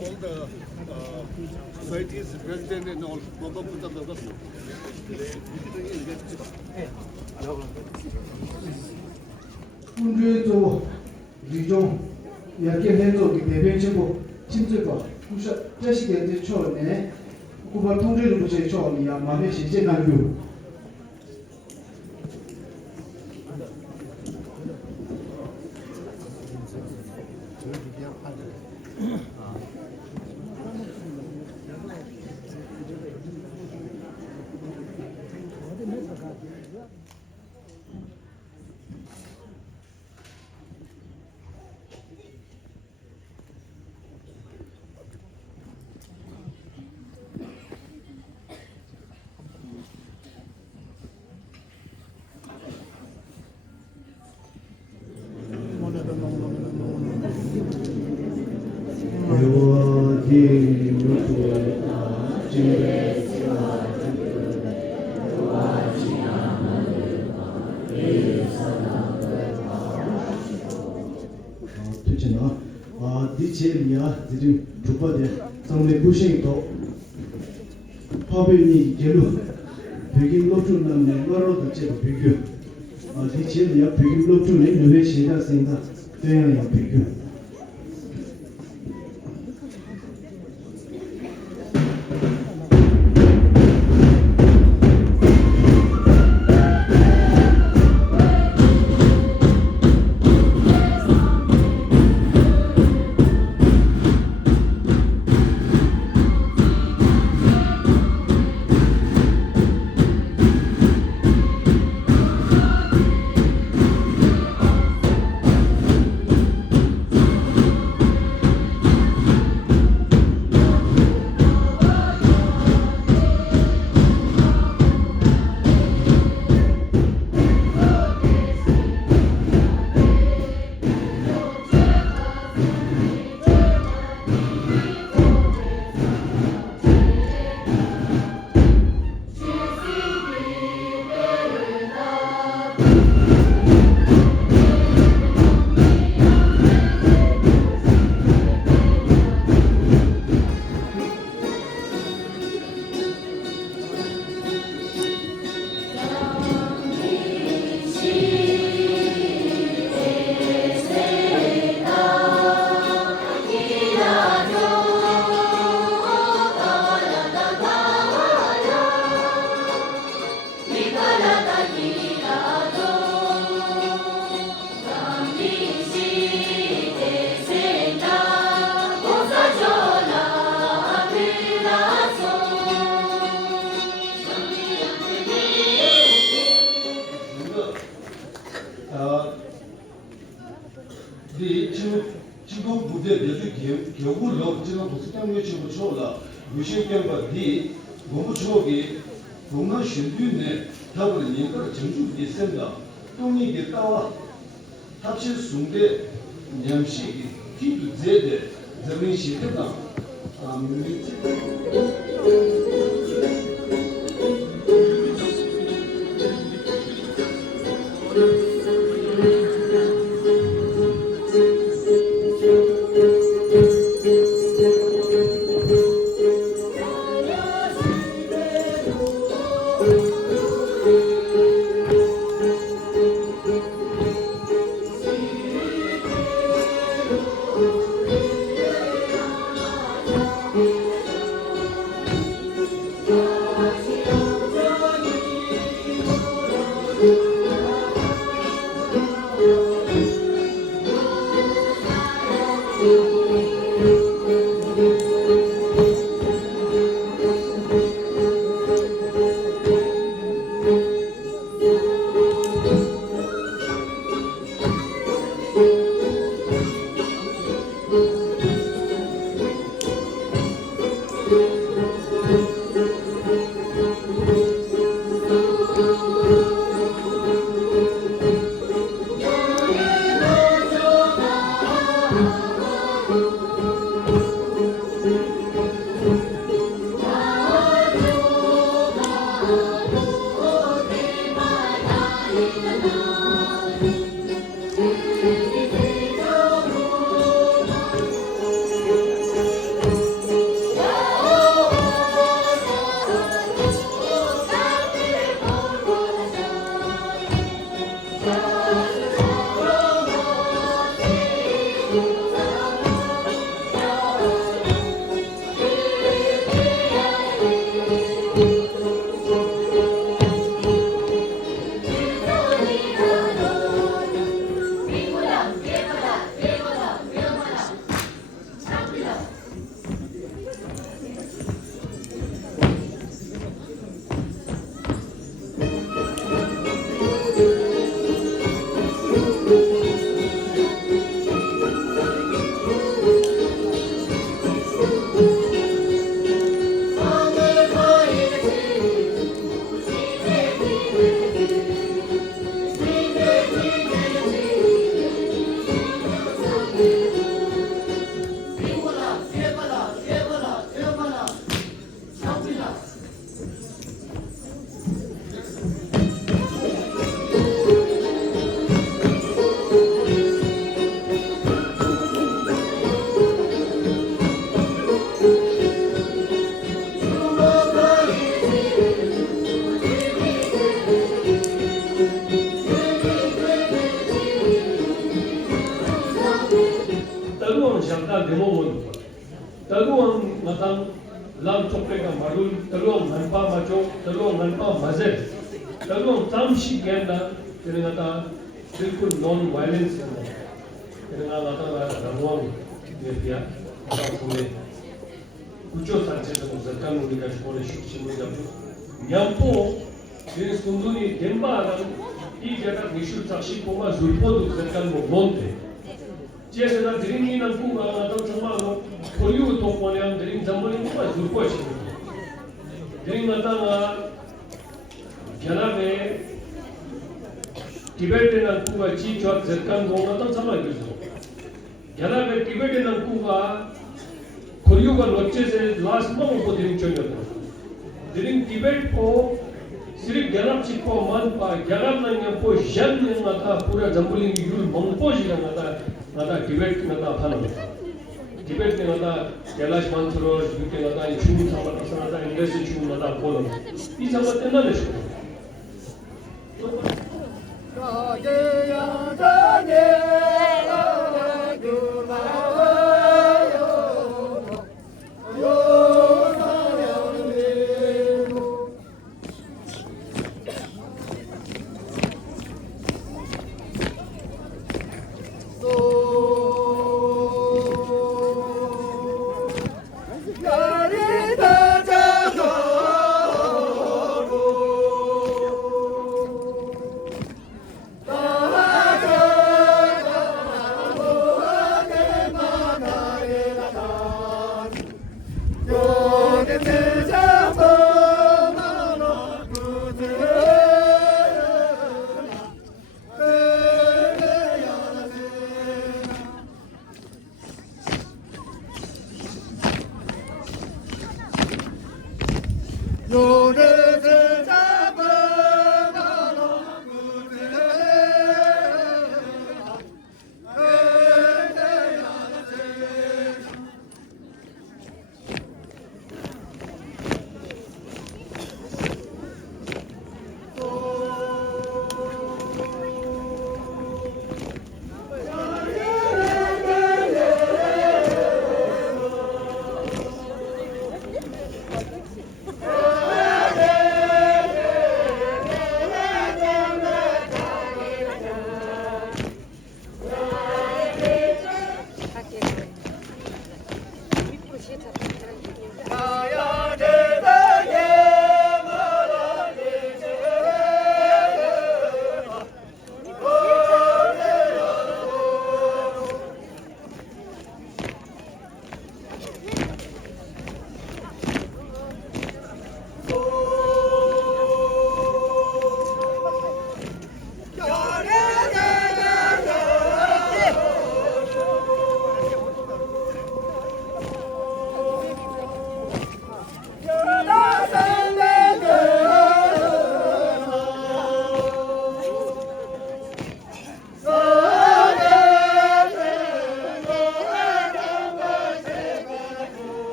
all the societies, president and all, 군주도 위종 이렇게 해도 대변적으로 침투가 그래서 자식한테 처음에 국가 통제를 부채 처음이야 마음에 실제 나요. 디체리아 지금 주바데 상례 부싱도 파벨니 제로 백인 로춘남네 거로도 제로 비교 디체리아 백인 로춘네 너네 시다 생다 되야야 비교 지금 부대 내주 겨울로 지금 독수장에 지금 초라 유신경과 디 너무 추억이 뭔가 신규네 답을 니가 정주 있습니다. 동이게 따와 합칠 숭대 냠식이 뒤도 제대 저는 시대다 데모 taluang matang lam chokre ka marul taluang nanpa macho taluang nanpa maze taluang tamshi genda tenata bilkul non violence tenata nata ramuang nepia tapume kucho sanche to zarkan unika chole shukchimu jabu nyampo den sunduni demba ran I jagat nishu takshi koma zulpo zarkan mo monte 제가 드림이나 구가 나도 정말로 고유 동원량 드림 전문이 뭐가 줄 것이고 드림 나타나 견합에 티베트나 구가 지적 절간 공원도 정말 그죠 견합에 티베트나 구가 고유가 로체세 라스 먹고 드림 쪽이었다 드림 티베트 को सिर्फ ग्यारह चिपको मन पा ग्यारह नंगे पो जन नता पूरा जंबलिंग यूल मंगपो जिला नता टिबेट नता फानो टिबेट ने नता कैलाश मानसरोवर यूके नता चू समत नता इंग्लिश चू नता बोलो ई समत न लेशो Go,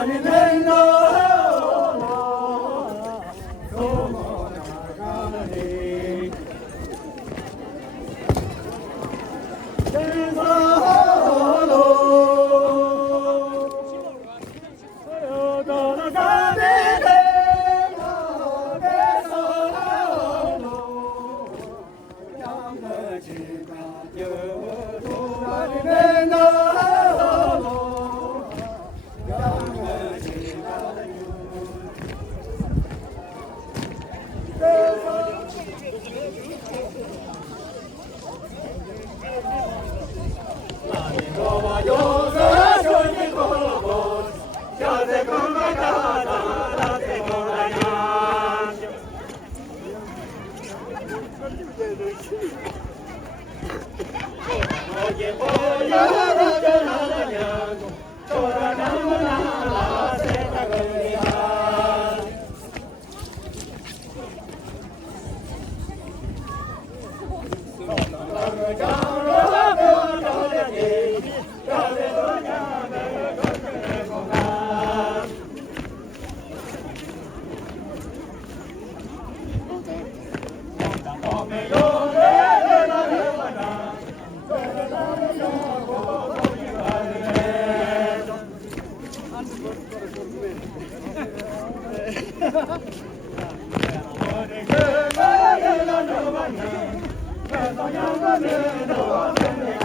Hãy subscribe cho kênh Ghiền Mì Gõ để không bỏ lỡ những video hấp dẫn.